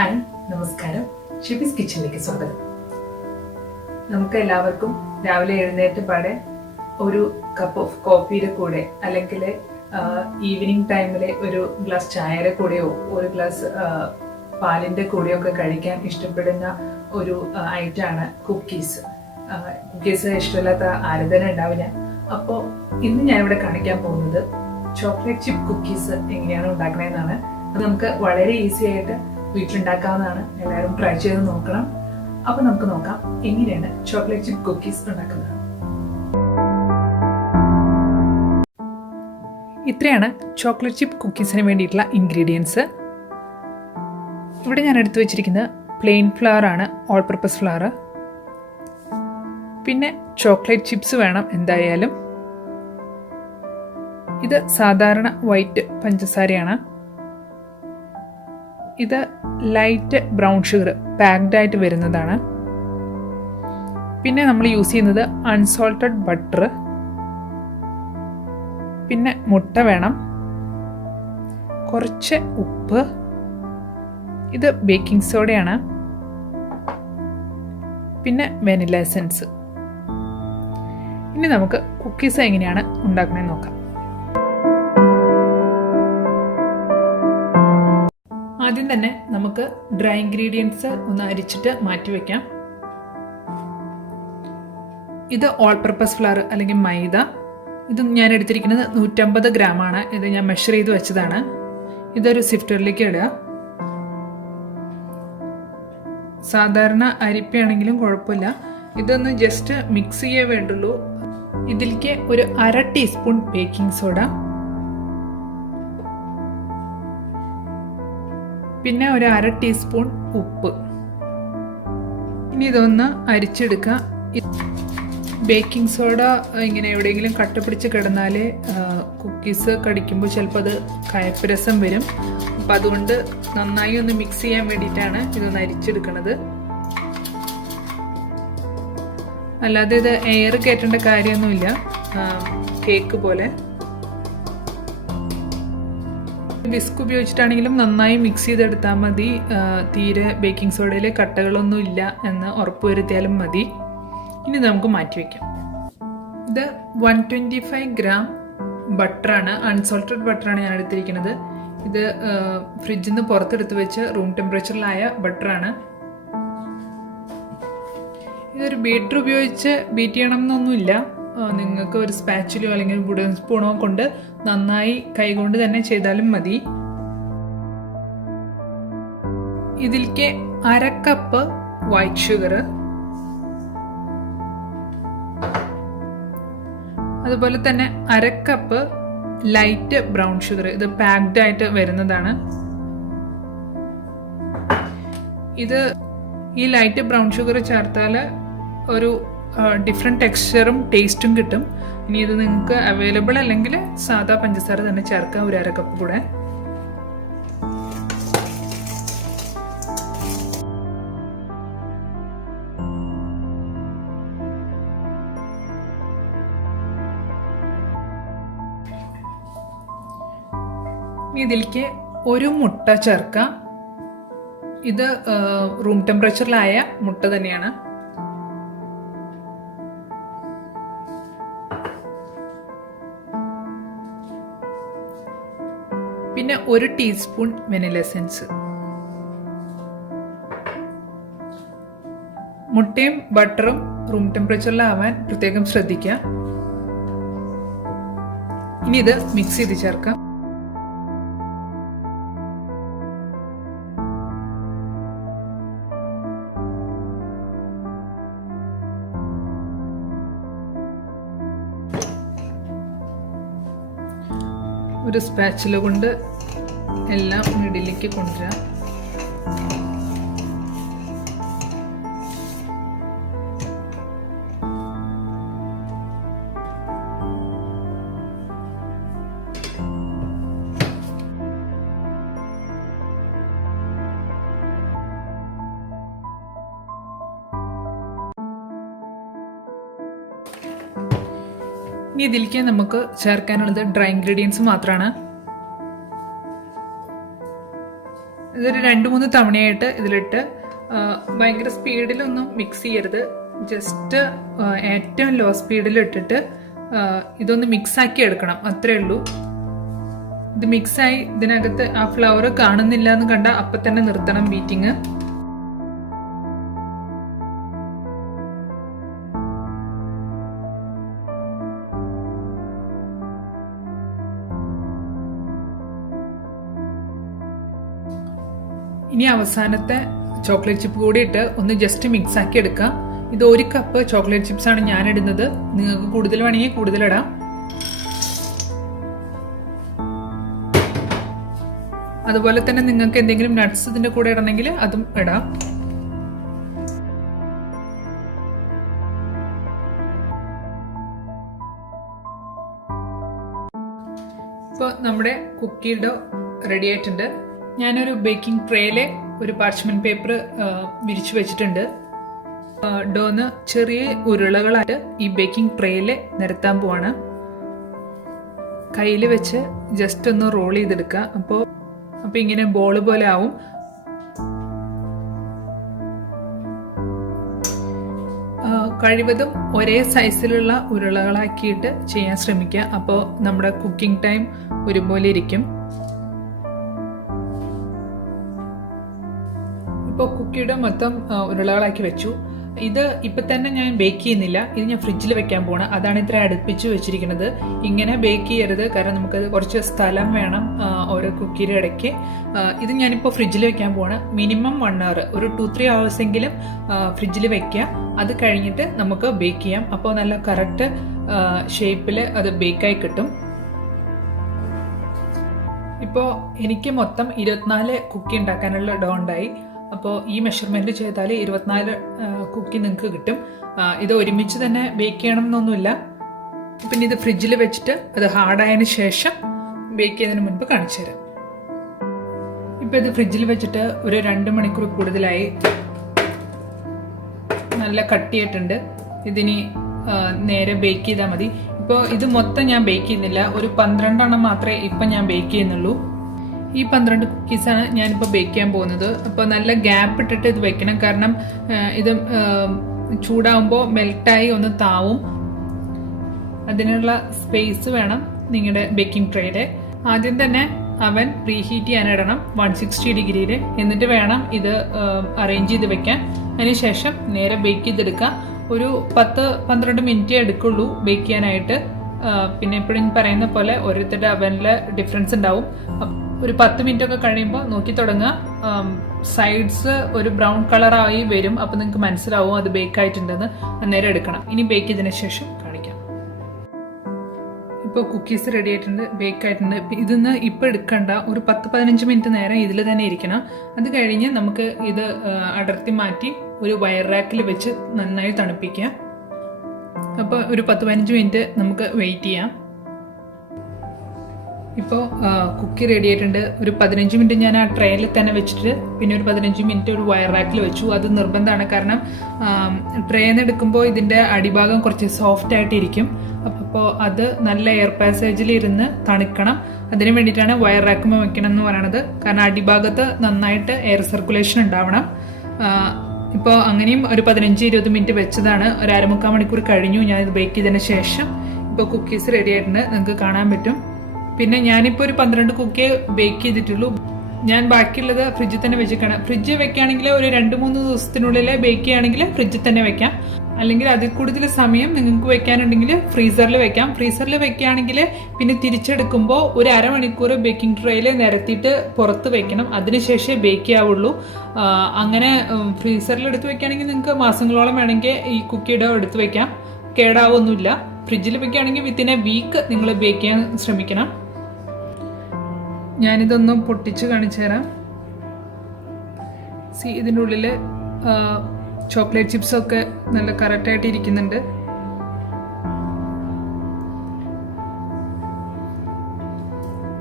Hi, നമസ്കാരം. ഷെബീസ് കിച്ചണിലേക്ക് സ്വാഗതം. നമുക്ക് എല്ലാവർക്കും രാവിലെ എഴുന്നേറ്റ് പാടെ ഒരു കപ്പ് ഓഫ് കോഫിയുടെ കൂടെ അല്ലെങ്കിൽ ഈവനിങ് ടൈമിൽ ഒരു ഗ്ലാസ് ചായയുടെ കൂടെയോ ഒരു ഗ്ലാസ് പാലിൻ്റെ കൂടെയോ ഒക്കെ കഴിക്കാൻ ഇഷ്ടപ്പെടുന്ന ഒരു ഐറ്റമാണ് കുക്കീസ്. കുക്കീസ് ഇഷ്ടമില്ലാത്ത ആരും തന്നെ ഉണ്ടാവില്ല. അപ്പോൾ ഇന്ന് ഞാനിവിടെ കാണിക്കാൻ പോകുന്നത് ചോക്ലേറ്റ് ചിപ്പ് കുക്കീസ് എങ്ങനെയാണ് ഉണ്ടാക്കണതെന്നാണ്. അത് നമുക്ക് വളരെ ഈസി ആയിട്ട് വീട്ടിലുണ്ടാക്കാവുന്നതാണ്. എല്ലാവരും ട്രൈ ചെയ്ത് നോക്കണം. അപ്പോൾ നമുക്ക് നോക്കാം എങ്ങനെയാണ് ചോക്ലേറ്റ് ചിപ്പ് കുക്കീസ് ഉണ്ടാക്കുന്നത്. ഇത്രയാണ് ചോക്ലേറ്റ് ചിപ്പ് കുക്കീസിന് വേണ്ടിയിട്ടുള്ള ഇൻഗ്രീഡിയൻസ്. ഇവിടെ ഞാൻ എടുത്തു വെച്ചിരിക്കുന്നത് പ്ലെയിൻ ഫ്ലവർ ആണ്, ഓൾ പർപ്പസ് ഫ്ലവർ. പിന്നെ ചോക്ലേറ്റ് ചിപ്സ് വേണം എന്തായാലും. ഇത് സാധാരണ വൈറ്റ് പഞ്ചസാരയാണ്. ഇത് ലൈറ്റ് ബ്രൗൺ ഷുഗർ പാക്ഡ് ആയിട്ട് വരുന്നതാണ്. പിന്നെ നമ്മൾ യൂസ് ചെയ്യുന്നത് അൺസോൾട്ടഡ് ബട്ടർ. പിന്നെ മുട്ട വേണം, കുറച്ച് ഉപ്പ്, ഇത് ബേക്കിംഗ് സോഡയാണ്, പിന്നെ വെനില എസൻസ്. ഇനി നമുക്ക് കുക്കീസ് എങ്ങനെയാണ് ഉണ്ടാക്കണമെന്ന് നോക്കാം. ആദ്യം തന്നെ നമുക്ക് ഡ്രൈ ഇൻഗ്രീഡിയൻസ് ഒന്ന് അരിച്ചിട്ട് മാറ്റി വയ്ക്കാം. ഇത് ഓൾ പർപ്പസ് ഫ്ലവർ അല്ലെങ്കിൽ മൈദ. ഇത് ഞാൻ എടുത്തിരിക്കുന്നത് 150 ഗ്രാമാണ്. ഇത് ഞാൻ മെഷർ ചെയ്ത് വെച്ചതാണ്. ഇതൊരു സിഫ്റ്ററിലേക്ക് ഇടുക. സാധാരണ അരിപ്പയാണെങ്കിലും കുഴപ്പമില്ല. ഇതൊന്ന് ജസ്റ്റ് മിക്സ് ചെയ്യേ വേണ്ടുള്ളൂ. ഇതിലേക്ക് ഒരു 1/2 ടീസ്പൂൺ ബേക്കിംഗ് സോഡ, പിന്നെ ഒരു 1/2 ടീസ്പൂൺ ഉപ്പ്. ഇനി ഇതൊന്ന് അരിച്ചെടുക്കുക. ബേക്കിംഗ് സോഡ ഇങ്ങനെ എവിടെയെങ്കിലും കട്ട പിടിച്ച് കിടന്നാൽ കുക്കീസ് കടിക്കുമ്പോൾ ചിലപ്പോൾ അത് കയ്പ്പ് രസം വരും. അപ്പം അതുകൊണ്ട് നന്നായി ഒന്ന് മിക്സ് ചെയ്യാൻ വേണ്ടിയിട്ടാണ് ഇതൊന്ന് അരിച്ചെടുക്കുന്നത്. അല്ലാതെ ഇത് എയർ കയറ്റേണ്ട കാര്യമൊന്നുമില്ല, കേക്ക് പോലെ. വിസ്ക് ഉപയോഗിച്ചിട്ടാണെങ്കിലും നന്നായി മിക്സ് ചെയ്തെടുത്താൽ മതി. തീരെ ബേക്കിംഗ് സോഡയിൽ കട്ടകളൊന്നും ഇല്ല എന്ന് ഉറപ്പുവരുത്തിയാലും മതി. ഇനി നമുക്ക് മാറ്റി വയ്ക്കാം. ഇത് 125 ഗ്രാം ബട്ടറാണ്, അൺസോൾട്ടഡ് ബട്ടറാണ് ഞാൻ എടുത്തിരിക്കുന്നത്. ഇത് ഫ്രിഡ്ജിൽ നിന്ന് പുറത്തെടുത്ത് വെച്ച് റൂം ടെമ്പറേച്ചറിലായ ബട്ടറാണ്. ഇതൊരു ബീറ്റർ ഉപയോഗിച്ച് ബീറ്റ് ചെയ്യണം എന്നൊന്നുമില്ല. നിങ്ങൾക്ക് ഒരു സ്പാച്ചിലോ അല്ലെങ്കിൽ വുഡൻ സ്പൂണോ കൊണ്ട് നന്നായി കൈകൊണ്ട് തന്നെ ചെയ്താലും മതി. ഇതിലേക്ക് 1/2 കപ്പ് വൈറ്റ് ഷുഗർ, അതുപോലെ തന്നെ 1/2 കപ്പ് ലൈറ്റ് ബ്രൗൺ ഷുഗർ. ഇത് പാക്ഡ് ആയിട്ട് വരുന്നതാണ്. ഇത് ഈ ലൈറ്റ് ബ്രൗൺ ഷുഗർ ചേർത്താൽ ഒരു ഡിഫറെൻറ്റ് ടെക്സ്ചറും ടേസ്റ്റും കിട്ടും. ഇനി ഇത് നിങ്ങൾക്ക് അവൈലബിൾ അല്ലെങ്കിൽ സാധാ പഞ്ചസാര തന്നെ ചേർക്കാം, ഒരു 1/2 കപ്പ് കൂടെ. ഇനി ഇതിലേക്ക് ഒരു മുട്ട ചേർക്കാം. ഇത് റൂം ടെമ്പറേച്ചറിലായ മുട്ട തന്നെയാണ്. പിന്നെ 1 ടീസ്പൂൺ വെനില എസൻസ്. മുട്ടയും ബട്ടറും റൂം ടെമ്പറേച്ചറിലാവാൻ പ്രത്യേകം ശ്രദ്ധിക്കുക. ഇനി ഇത് മിക്സ് ചെയ്ത് ചേർക്കാം. ഒരു സ്പാച്ചില കൊണ്ട് എല്ലാം മിഡിലേക്ക് കൊണ്ടുവരാം. ഇനി ഇതിലേക്ക് നമുക്ക് ചേർക്കാനുള്ളത് ഡ്രൈ ഇൻഗ്രീഡിയൻസ് മാത്രമാണ്. ഇതൊരു 2-3 തവണയായിട്ട് ഇതിലിട്ട് ഭയങ്കര സ്പീഡിലൊന്നും മിക്സ് ചെയ്യരുത്. ജസ്റ്റ് ഏറ്റവും ലോ സ്പീഡിൽ ഇട്ടിട്ട് ഇതൊന്ന് മിക്സാക്കി എടുക്കണം, അത്രേ ഉള്ളൂ. ഇത് മിക്സായി ഇതിനകത്ത് ആ ഫ്ലവർ കാണുന്നില്ല എന്ന് കണ്ട അപ്പം തന്നെ നിർത്തണം ബീറ്റിങ്. ഇനി അവസാനത്തെ ചോക്ലേറ്റ് ചിപ്പ് കൂടി ഇട്ട് ഒന്ന് ജസ്റ്റ് മിക്സ് ആക്കി എടുക്കാം. ഇത് 1 കപ്പ് ചോക്ലേറ്റ് ചിപ്സ് ആണ് ഞാൻ ഇടുന്നത്. നിങ്ങൾക്ക് കൂടുതൽ വേണമെങ്കിൽ കൂടുതൽ ഇടാം. അതുപോലെ തന്നെ നിങ്ങൾക്ക് എന്തെങ്കിലും നട്ട്സ് ഇതിന്റെ കൂടെ ഇടണമെങ്കിൽ അതും ഇടാം. ഇപ്പോൾ നമ്മുടെ കുക്കി ഡോ റെഡി ആയിട്ടുണ്ട്. ഞാനൊരു ബേക്കിംഗ് ട്രേയില് ഒരു പാർച്ച്മെന്റ് പേപ്പർ വിരിച്ചു വെച്ചിട്ടുണ്ട്. ഡോന്ന് ചെറിയ ഉരുളകളായിട്ട് ഈ ബേക്കിംഗ് ട്രേയില് നിരത്താൻ പോവാണ്. കയ്യിൽ വെച്ച് ജസ്റ്റ് ഒന്ന് റോൾ ചെയ്തെടുക്കുക. അപ്പോൾ ഇങ്ങനെ ബോള് പോലെ ആവും. കഴിവതും ഒരേ സൈസിലുള്ള ഉരുളകളാക്കിയിട്ട് ചെയ്യാൻ ശ്രമിക്കുക. അപ്പോൾ നമ്മുടെ കുക്കിംഗ് ടൈം ഒരുപോലെ ഇരിക്കും. ഇപ്പോൾ കുക്കിയുടെ മൊത്തം ഉരുളകളാക്കി വെച്ചു. ഇത് ഇപ്പം തന്നെ ഞാൻ ബേക്ക് ചെയ്യുന്നില്ല, ഇത് ഞാൻ ഫ്രിഡ്ജിൽ വെക്കാൻ പോകണം. അതാണ് ഇത്ര അടുപ്പിച്ച് വെച്ചിരിക്കുന്നത്. ഇങ്ങനെ ബേക്ക് ചെയ്യരുത്, കാരണം നമുക്കത് കുറച്ച് സ്ഥലം വേണം ഓരോ കുക്കിയുടെ ഇടയ്ക്ക്. ഇത് ഞാനിപ്പോൾ ഫ്രിഡ്ജിൽ വെക്കാൻ പോവാണ്. മിനിമം 1 hour, ഒരു 2-3 hours എങ്കിലും ഫ്രിഡ്ജിൽ വെക്കുക. അത് കഴിഞ്ഞിട്ട് നമുക്ക് ബേക്ക് ചെയ്യാം. അപ്പോൾ നല്ല കറക്റ്റ് ഷേപ്പിൽ അത് ബേക്കായി കിട്ടും. ഇപ്പോൾ എനിക്ക് മൊത്തം 24 കുക്കി ഉണ്ടാക്കാനുള്ള ഡോ ഉണ്ടായി. അപ്പോൾ ഈ മെഷർമെന്റ് ചെയ്താൽ 24 കുക്കി നിങ്ങൾക്ക് കിട്ടും. ഇത് ഒരുമിച്ച് തന്നെ ബേക്ക് ചെയ്യണം എന്നൊന്നുമില്ല. പിന്നെ ഇത് ഫ്രിഡ്ജിൽ വെച്ചിട്ട് അത് ഹാർഡായതിനു ശേഷം ബേക്ക് ചെയ്യുന്നതിന് മുൻപ് കാണിച്ചു തരാം. ഇപ്പം ഇത് ഫ്രിഡ്ജിൽ വെച്ചിട്ട് ഒരു 2 മണിക്കൂർ കൂടുതലായി. നല്ല കട്ടിയായിട്ടുണ്ട്. ഇതിനി നേരെ ബേക്ക് ചെയ്താൽ മതി. ഇപ്പോൾ ഇത് മൊത്തം ഞാൻ ബേക്ക് ചെയ്യുന്നില്ല, ഒരു 12 എണ്ണം മാത്രമേ ഇപ്പം ഞാൻ ബേക്ക് ചെയ്യുന്നുള്ളൂ. ഈ 12 കുക്കീസാണ് ഞാനിപ്പോൾ ബേക്ക് ചെയ്യാൻ പോകുന്നത്. അപ്പോൾ നല്ല ഗ്യാപ്പ് ഇട്ടിട്ട് ഇത് വെക്കണം, കാരണം ഇത് ചൂടാവുമ്പോൾ മെൽട്ടായി ഒന്ന് താവും. അതിനുള്ള സ്പേസ് വേണം നിങ്ങളുടെ ബേക്കിംഗ് ട്രേയുടെ. ആദ്യം തന്നെ അവൻ പ്രീഹീറ്റ് ചെയ്യാനിടണം 160 ഡിഗ്രിയിൽ. എന്നിട്ട് വേണം ഇത് അറേഞ്ച് ചെയ്ത് വെക്കാൻ. അതിനുശേഷം നേരെ ബേക്ക് ചെയ്തെടുക്കാം. ഒരു 10-12 മിനിറ്റേ എടുക്കുള്ളൂ ബേക്ക് ചെയ്യാനായിട്ട്. പിന്നെ എപ്പോഴും പറയുന്ന പോലെ ഓരോരുത്തരുടെ അവനില് ഡിഫറൻസ് ഉണ്ടാവും. ഒരു 10 മിനിറ്റ് ഒക്കെ കഴിയുമ്പോൾ നോക്കി തുടങ്ങുക. സൈഡ്സ് ഒരു ബ്രൗൺ കളറായി വരും. അപ്പോൾ നിങ്ങൾക്ക് മനസ്സിലാവും അത് ബേക്ക് ആയിട്ടുണ്ടെന്ന്. അന്നേരം എടുക്കണം. ഇനി ബേക്ക് ചെയ്തതിന് ശേഷം കാണിക്കാം. ഇപ്പോൾ കുക്കീസ് റെഡി ആയിട്ടുണ്ട്, ബേക്ക് ആയിട്ടുണ്ട്. ഇതിന്ന് ഇപ്പം എടുക്കണ്ട, ഒരു 10-15 മിനിറ്റ് നേരം ഇതിൽ തന്നെ ഇരിക്കണം. അത് കഴിഞ്ഞ് നമുക്ക് ഇത് അടർത്തി മാറ്റി ഒരു വയർ റാക്കിൽ വെച്ച് നന്നായി തണുപ്പിക്കാം. അപ്പോൾ ഒരു 10-15 മിനിറ്റ് നമുക്ക് വെയിറ്റ് ചെയ്യാം. ഇപ്പോൾ കുക്കി റെഡി ആയിട്ടുണ്ട്. ഒരു 15 മിനിറ്റ് ഞാൻ ആ ട്രേയിൽ തന്നെ വെച്ചിട്ട് പിന്നെ ഒരു 15 മിനിറ്റ് ഒരു വയർ റാക്കിൽ വെച്ചു. അത് നിർബന്ധമാണ്, കാരണം ട്രേന്ന് എടുക്കുമ്പോൾ ഇതിൻ്റെ അടിഭാഗം കുറച്ച് സോഫ്റ്റ് ആയിട്ടിരിക്കും. അപ്പോൾ അത് നല്ല എയർ പാസേജിൽ ഇരുന്ന് തണുക്കണം. അതിന് വേണ്ടിയിട്ടാണ് വയർ റാക്കുമ്പോൾ വെക്കണം എന്ന് പറയണത്. കാരണം അടിഭാഗത്ത് നന്നായിട്ട് എയർ സർക്കുലേഷൻ ഉണ്ടാവണം. ഇപ്പോൾ അങ്ങനെയും ഒരു 15-20 മിനിറ്റ് വെച്ചതാണ്. ഒരു 1/4 മണിക്കൂർ കഴിഞ്ഞു ഞാൻ ഇത് ബേക്ക് ചെയ്തതിന് ശേഷം. ഇപ്പോൾ കുക്കീസ് റെഡി ആയിട്ടുണ്ട്, നിങ്ങൾക്ക് കാണാൻ പറ്റും. പിന്നെ ഞാനിപ്പോൾ ഒരു 12 കുക്കിയെ ബേക്ക് ചെയ്തിട്ടുള്ളൂ. ഞാൻ ബാക്കിയുള്ളത് ഫ്രിഡ്ജിൽ തന്നെ വെച്ചേക്കാണ്. ഫ്രിഡ്ജിൽ വെക്കുകയാണെങ്കിൽ ഒരു 2-3 ദിവസത്തിനുള്ളിൽ ബേക്ക് ചെയ്യുകയാണെങ്കിൽ ഫ്രിഡ്ജിൽ തന്നെ വെക്കാം. അല്ലെങ്കിൽ അതിൽ കൂടുതൽ സമയം നിങ്ങൾക്ക് വെക്കാനുണ്ടെങ്കിൽ ഫ്രീസറിൽ വെക്കാം. ഫ്രീസറിൽ വെക്കുകയാണെങ്കിൽ പിന്നെ തിരിച്ചെടുക്കുമ്പോൾ ഒരു 1/2 മണിക്കൂർ ബേക്കിംഗ് ട്രേയിൽ നിരത്തിയിട്ട് പുറത്ത് വെക്കണം. അതിനുശേഷമേ ബേക്ക് ചെയ്യാവുള്ളൂ. അങ്ങനെ ഫ്രീസറിൽ എടുത്ത് വെക്കുകയാണെങ്കിൽ നിങ്ങൾക്ക് മാസങ്ങളോളം വേണമെങ്കിൽ ഈ കുക്കിയുടെ എടുത്ത് വെക്കാം, കേടാവൊന്നുമില്ല. ഫ്രിഡ്ജിൽ വെക്കുകയാണെങ്കിൽ വിത്തിൻ എ വീക്ക് നിങ്ങൾ ബേക്ക് ചെയ്യാൻ ശ്രമിക്കണം. ഞാനിതൊന്നും പൊട്ടിച്ച് കാണിച്ചു തരാം. ഇതിൻ്റെ ഉള്ളിൽ ചോക്ലേറ്റ് ചിപ്സൊക്കെ നല്ല കറക്റ്റായിട്ട് ഇരിക്കുന്നുണ്ട്.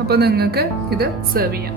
അപ്പോൾ നിങ്ങൾക്ക് ഇത് സെർവ് ചെയ്യാം.